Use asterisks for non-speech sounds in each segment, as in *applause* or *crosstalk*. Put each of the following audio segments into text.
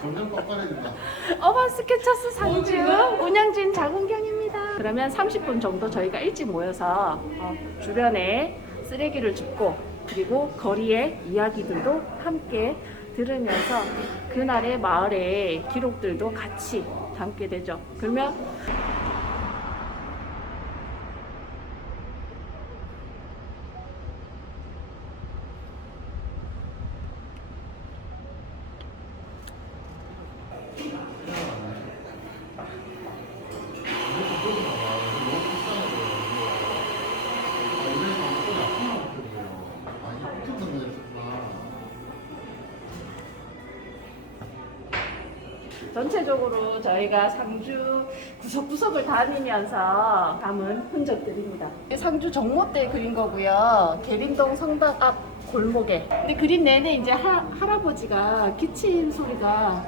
점점 빡빡해진다. 어반 스케쳐스 상주 운영진 자군경입니다. 그러면 30분 정도 저희가 일찍 모여서 어, 주변에 쓰레기를 줍고 그리고 거리의 이야기들도 함께 들으면서 그날의 마을의 기록들도 같이 담게 되죠. 그러면 전체적으로 저희가 상주 구석구석을 다니면서 담은 흔적들입니다. 상주 정모 때 그린 거고요. 계림동 성당 앞 골목에. 근데 그림 내내 이제 하, 할아버지가 기침 소리가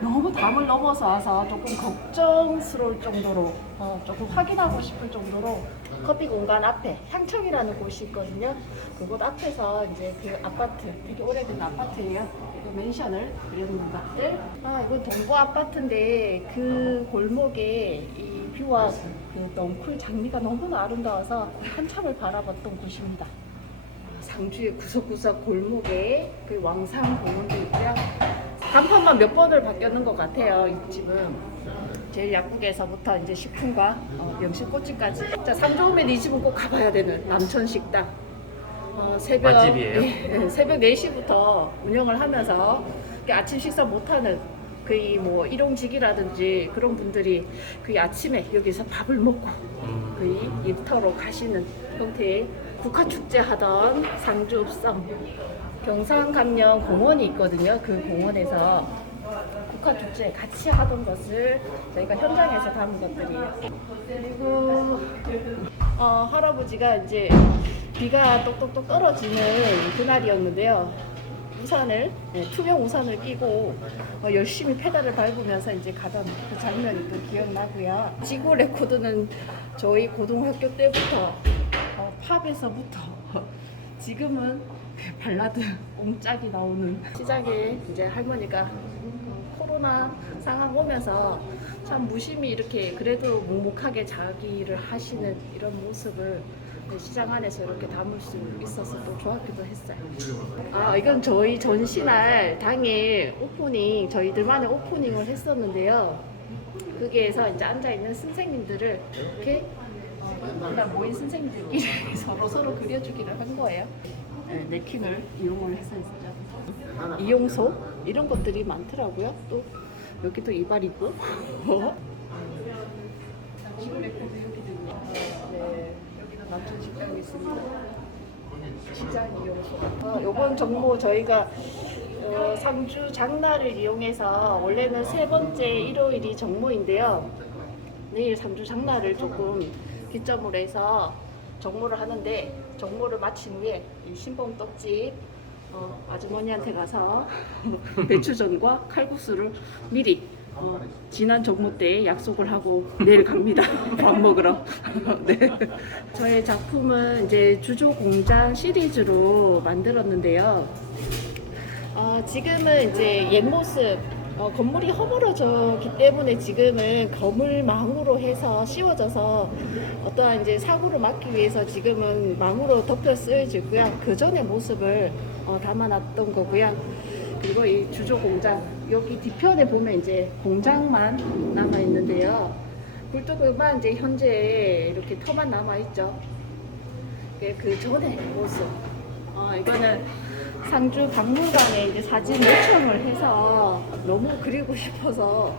너무 담을 넘어서 와서 조금 걱정스러울 정도로 어, 조금 확인하고 싶을 정도로 커피 공간 앞에 향청이라는 곳이 있거든요. 그곳 앞에서 이제 그 아파트, 되게 오래된 아파트예요. 그 맨션을 그려놓은 것들. 아, 이건 동부 아파트인데 그 골목에 이 뷰와 그 넝쿨 장미가 너무나 아름다워서 한참을 바라봤던 곳입니다. 상주의 구석구석 골목에 그 왕상 공원도 있고요. 간판만 몇 번을 바뀌었는 것 같아요. 이 집은 제일 약국에서부터 이제 식품과 어, 명실꽃집까지. 자 상주 오면 이 집은 꼭 가봐야 되는 남천 식당. 어, 새벽 맛집이에요? 예, 새벽 4시부터 운영을 하면서 아침 식사 못하는 그이 뭐 일용직이라든지 그런 분들이 그 아침에 여기서 밥을 먹고 음. 거의 일터로 가시는 형태의 국화축제 하던 상주읍성 경상감령 공원이 있거든요. 그 공원에서 국화 축제 같이 하던 것을 저희가 현장에서 담은 것들이에요. 그리고 어, 할아버지가 이제 비가 똑똑똑 떨어지는 그날이었는데요. 우산을 네, 투명 우산을 끼고 어, 열심히 페달을 밟으면서 이제 가던 그 장면이 또 기억나고요. 지구 레코드는 저희 고등학교 때부터 어, 팝에서부터 *laughs* 지금은 *laughs* 발라드 옹짝이 나오는 시작에 이제 할머니가 어, 코로나 상황 오면서 참 무심히 이렇게 그래도 묵묵하게 자기를 하시는 이런 모습을 시장 안에서 이렇게 담을 수 있어서 또 좋았기도 했어요. 아 이건 저희 전시날 당일 오프닝 저희들만의 오프닝을 했었는데요. 거기에서 이제 앉아 있는 선생님들을 이렇게 어, 모인 선생님들끼리 *laughs* 서로 서로 그려주기를 한 거예요. 네, 냅킨을 이용을 해서 했죠. 이용소 이런 것들이 많더라고요. 또 여기도. 네, 여기도 남천. 어, 요번 정모 저희가 어, 상주 장날을 이용해서 원래는 세 번째 일요일이 정모인데요. 내일 상주 장날을 조금 기점으로 해서 정모를 하는데 정모를 마친 후에 이 신봉 떡집 어, 아주머니한테 가서 *laughs* 배추전과 칼국수를 미리 어, 지난 정모 때 약속을 하고 내일 갑니다. *laughs* 밥 먹으러. *laughs* 네. 저의 작품은 이제 주조 공장 시리즈로 만들었는데요. 어, 지금은 이제 옛 모습 어, 건물이 허물어졌기 때문에 지금은 거물망으로 해서 씌워져서 어떠한 이제 사고를 막기 위해서 지금은 망으로 덮여 쓰여지고요. 그 전의 모습을 어, 담아놨던 거고요. 그리고 이 주조 공장 여기 뒤편에 보면 이제 공장만 남아 있는데요. 굴뚝만 이제 현재 이렇게 터만 남아 있죠. 그 전의 모습. 어, 이거는 상주 박물관에 이제 사진 요청을 해서 너무 그리고 싶어서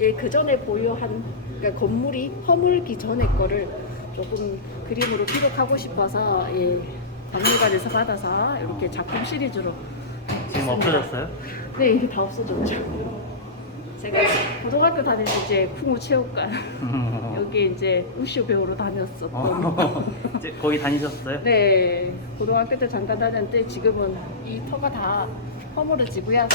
예, 그 전에 보유한 그러니까 건물이 허물기 전에 거를 조금 그림으로 기록하고 싶어서 예, 박물관에서 받아서 이렇게 작품 시리즈로 지금 없어졌어요? 네 이게 다 없어졌죠. 제가 고등학교 다닐 때 이제 풍우 체육관 여기 이제 우슈 배우로 다녔었던 어, *laughs* 이제 거기 다니셨어요? 네, 고등학교 때 잠깐 다녔는데 지금은 이 터가 다 허물어지고요.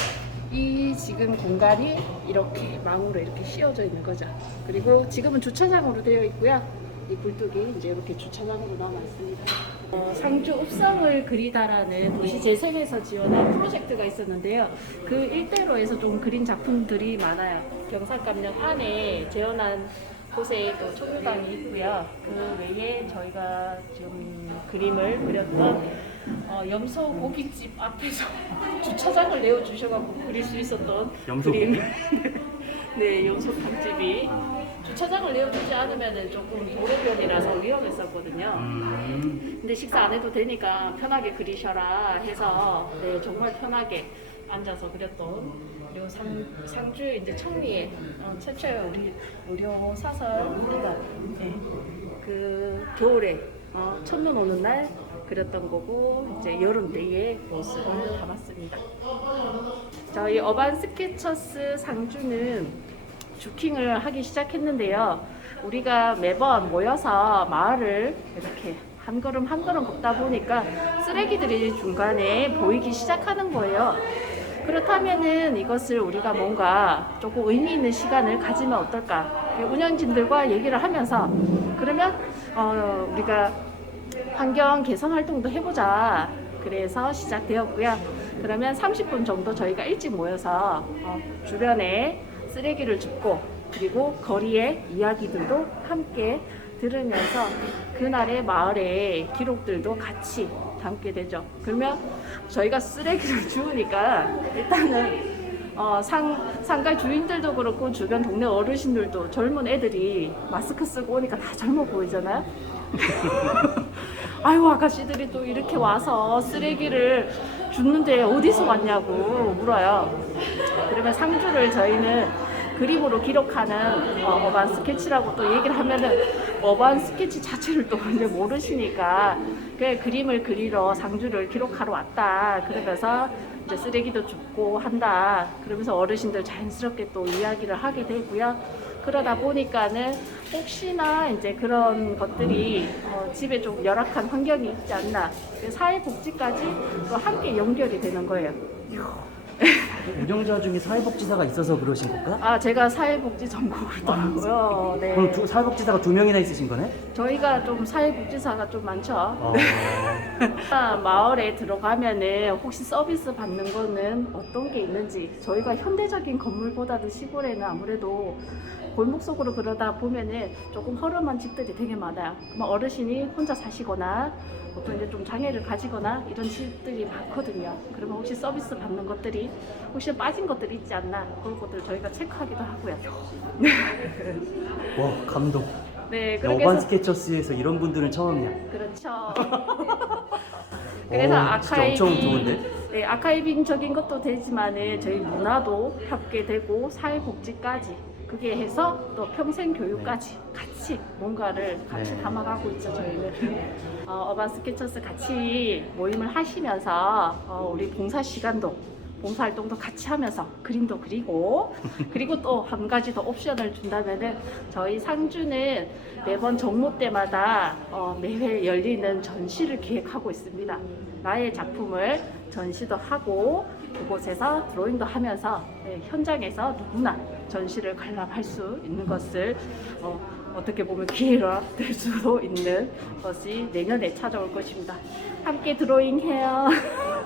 이 지금 공간이 이렇게 망으로 이렇게 씌워져 있는 거죠. 그리고 지금은 주차장으로 되어 있고요. 이 굴뚝이 이제 이렇게 주차장으로 남아 있습니다. 어, 상주 읍성을 그리다라는 도시 재생에서 지원한 프로젝트가 있었는데요. 그 일대로에서 좀 그린 작품들이 많아요. 경상감령 안에 재현한 곳에 또 초교당이 있고요. 그 외에 저희가 지금 그림을 그렸던 어, 염소 고깃집 앞에서 *laughs* 주차장을 내어 주셔가지고 그릴 수 있었던 염소 그림. *laughs* 네, 염소 탕집이 주차장을 내어주지 않으면 조금 도로변이라서 위험했었거든요. 음, 근데 식사 안 해도 되니까 편하게 그리셔라 해서 네, 정말 편하게 앉아서 그렸던 그리고 상, 상주 이제 청리에 어, 최초의 우리 의료 사설 우리가 네, 그 겨울에 어, 첫눈 오는 날 그렸던 거고 이제 여름 때의 모습을 담았습니다. 저희 어반 스케쳐스 상주는 주킹을 하기 시작했는데요. 우리가 매번 모여서 마을을 이렇게 한 걸음 한 걸음 걷다 보니까 쓰레기들이 중간에 보이기 시작하는 거예요. 그렇다면은 이것을 우리가 뭔가 조금 의미 있는 시간을 가지면 어떨까? 운영진들과 얘기를 하면서 그러면 어, 우리가 환경 개선 활동도 해보자. 그래서 시작되었고요. 그러면 30분 정도 저희가 일찍 모여서 어, 주변에 쓰레기를 줍고 그리고 거리의 이야기들도 함께 들으면서 그날의 마을의 기록들도 같이 담게 되죠. 그러면 저희가 쓰레기를 *laughs* 주우니까 일단은 어, 상, 상가 주인들도 그렇고 주변 동네 어르신들도 젊은 애들이 마스크 쓰고 오니까 다 젊어 보이잖아요. *laughs* 아유 아가씨들이 또 이렇게 와서 쓰레기를 줍는데 어디서 왔냐고 물어요. 그러면 상주를 저희는 그림으로 기록하는 어, 어반 스케치라고 또 얘기를 하면은 어반 스케치 자체를 또 이제 모르시니까 그 그림을 그리러 상주를 기록하러 왔다 그러면서 이제 쓰레기도 줍고 한다 그러면서 어르신들 자연스럽게 또 이야기를 하게 되고요. 그러다 보니까는 혹시나 이제 그런 것들이 어, 집에 좀 열악한 환경이 있지 않나 그 사회복지까지 또 함께 연결이 되는 거예요. 운영자 중에 사회복지사가 있어서 그러신 건가? 아 제가 사회복지 전공을 떴고요. 네. 그럼 두, 사회복지사가 두 명이나 있으신 거네? 저희가 좀 사회복지사가 좀 많죠. 어, 아, 마을에 들어가면은 혹시 서비스 받는 거는 어떤 게 있는지 저희가 현대적인 건물보다도 시골에는 아무래도 골목 속으로 그러다 보면은 조금 허름한 집들이 되게 많아요. 그럼 어르신이 혼자 사시거나 보통 이제 좀 장애를 가지거나 이런 집들이 많거든요. 그러면 혹시 서비스 받는 것들이 혹시 빠진 것들이 있지 않나 그런 것들 을 저희가 체크하기도 하고요. 와 감동. 네, 그렇게 어반 해서 스케쳐스에서 이런 분들은 처음이야. 그렇죠. *laughs* 그래서 오, 아카이빙 진짜 엄청 좋은데? 네, 아카이빙적인 것도 되지만은 저희 문화도 함께 되고 사회복지까지 그게 해서 또 평생 교육까지 같이 뭔가를 같이 네. 담아가고 있죠 저희는 어, 어반 스케쳐스 같이 모임을 하시면서 어, 우리 봉사 시간도 봉사 활동도 같이 하면서 그림도 그리고 *laughs* 그리고 또 한 가지 더 옵션을 준다면은 저희 상주는 매번 정모 때마다 어, 매회 열리는 전시를 기획하고 있습니다. 나의 작품을 전시도 하고 그곳에서 드로잉도 하면서 네, 현장에서 누구나 전시를 관람할 수 있는 것을 어, 어떻게 보면 기회가 될 수도 있는 것이 내년에 찾아올 것입니다. 함께 드로잉해요. *laughs*